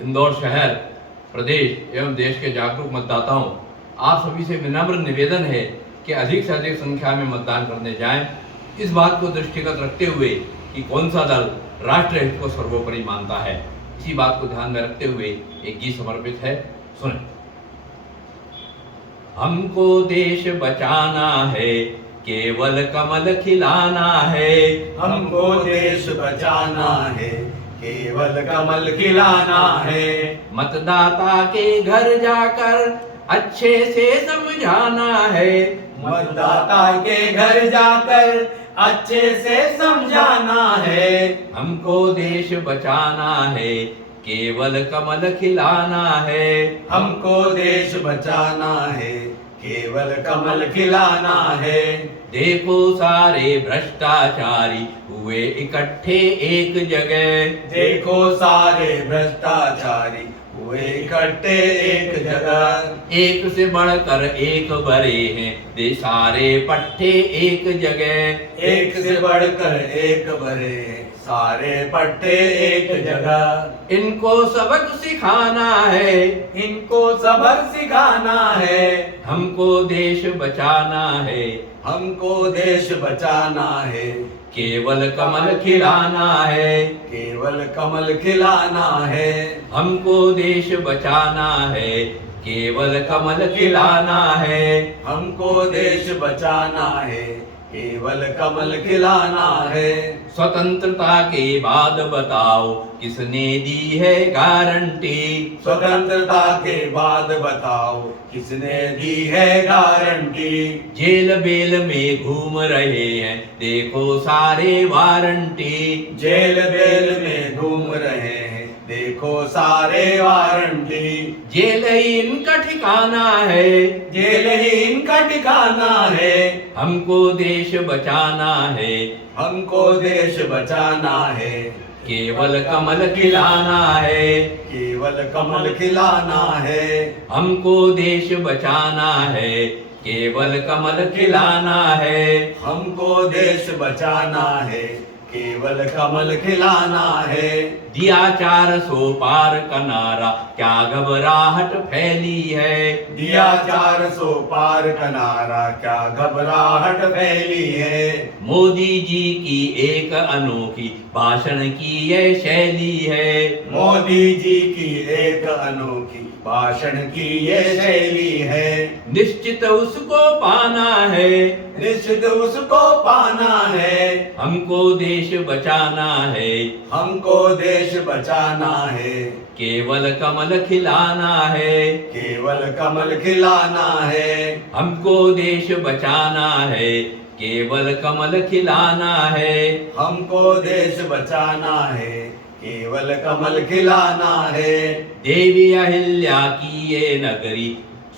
इंदौर शहर, प्रदेश एवं देश के जागरूक मतदाताओं, आप सभी से विनम्र निवेदन है कि अधिक से अधिक संख्या में मतदान करने जाएं। इस बात को दृष्टिगत रखते हुए कि कौन सा दल राष्ट्र हित को सर्वोपरि मानता है, इसी बात को ध्यान में रखते हुए एक गीत समर्पित है, सुनें। हमको देश बचाना है, केवल कमल खिलाना है। हमको देश बचाना है, केवल कमल खिलाना है। मतदाता के घर जाकर अच्छे से समझाना है। मतदाता के घर जाकर अच्छे से समझाना है। हमको देश बचाना है, केवल कमल खिलाना है। हमको देश बचाना है, केवल कमल खिलाना है। देखो सारे भ्रष्टाचारी हुए इकट्ठे एक जगह। देखो सारे भ्रष्टाचारी हुए इकट्ठे एक जगह। एक से बढ़कर एक बड़े हैं, दे सारे पट्टे एक जगह। एक से बढ़कर एक बड़े, सारे पट्टे एक जगह। इनको सबक सिखाना है, इनको सबक सिखाना है। हमको देश बचाना है, हमको देश बचाना है। केवल कमल खिलाना है। केवल कमल खिलाना है। हमको देश बचाना है, केवल कमल खिलाना है। हमको देश बचाना है, केवल कमल खिलाना है। स्वतंत्रता के बाद बताओ किसने दी है गारंटी। स्वतंत्रता के बाद बताओ किसने दी है गारंटी। जेल बेल में घूम रहे हैं, देखो सारे वारंटी। जेल बेल में घूम रहे हैं, देखो सारे वारंटी। जेल ही इनका ठिकाना है, जेल ही इनका ठिकाना है। हमको देश बचाना है, हमको देश बचाना है। केवल कमल खिलाना है। केवल कमल खिलाना है। हमको देश बचाना है, केवल कमल खिलाना है। हमको देश बचाना है, केवल कमल खिलाना है। दिया 400 पार का नारा, क्या घबराहट फैली है। दिया 400 पार का नारा, क्या घबराहट फैली है। मोदी जी की एक अनोखी भाषण की यह शैली है। मोदी जी की एक अनोखी भाषण की ये शैली है। निश्चित उसको पाना है, निश्चित उसको पाना है। हमको देश बचाना है, हमको देश बचाना है। केवल कमल खिलाना है। केवल कमल खिलाना है। हमको देश बचाना है, केवल कमल खिलाना है। हमको देश बचाना है, केवल कमल खिलाना है। देवी अहिल्या की ये नगरी,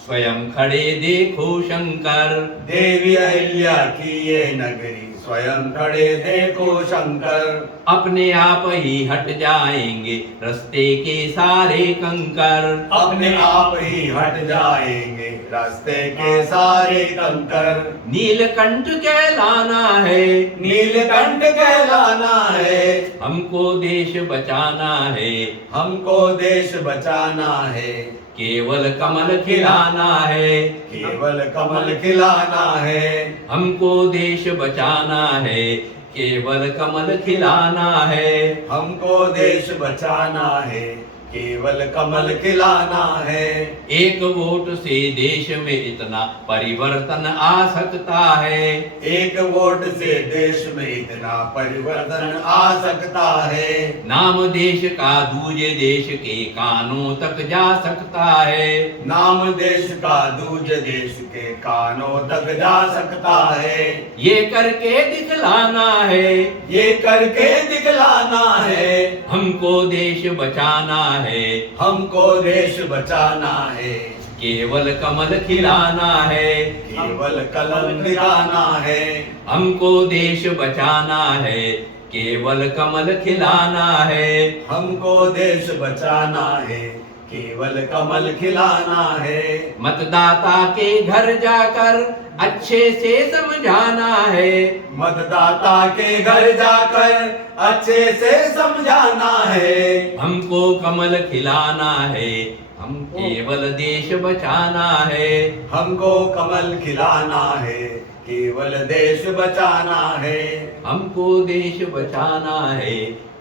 स्वयं खड़े देखो शंकर। देवी अहिल्या की ये नगरी, स्वयं खड़े देखो शंकर। अपने आप ही हट जाएंगे रास्ते के सारे कंकर। अपने आप ही हट जाएंगे रास्ते के सारे कंकर। नीलकंठ कहलाना है, नीलकंठ कहलाना है। हमको देश बचाना है, हमको देश बचाना है। केवल कमल खिलाना है। केवल कमल खिलाना है। हमको देश बचाना है, केवल कमल खिलाना है। हमको देश बचाना है, केवल कमल खिलाना है। एक वोट से देश में इतना परिवर्तन आ सकता है। एक वोट से देश में इतना परिवर्तन आ सकता है। नाम देश का दूजे देश के कानों तक जा सकता है। नाम देश का दूजे देश के कानों तक जा सकता है। ये करके दिखलाना है, ये करके दिखलाना है। हमको देश बचाना है, हमको देश बचाना है। केवल कमल खिलाना है। केवल कलम खिलाना है। हमको देश बचाना है, केवल कमल खिलाना है। हमको देश बचाना है, केवल कमल खिलाना है। मतदाता के घर जाकर अच्छे से समझाना है। मतदाता के घर जाकर अच्छे से समझाना है। हमको कमल खिलाना है, हम केवल देश बचाना है। हमको कमल खिलाना है, केवल देश बचाना है। हमको देश बचाना है,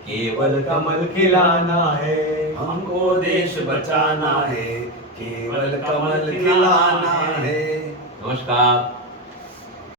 केवल कमल खिलाना है, हमको देश बचाना है, केवल कमल खिलाना है। नमस्कार।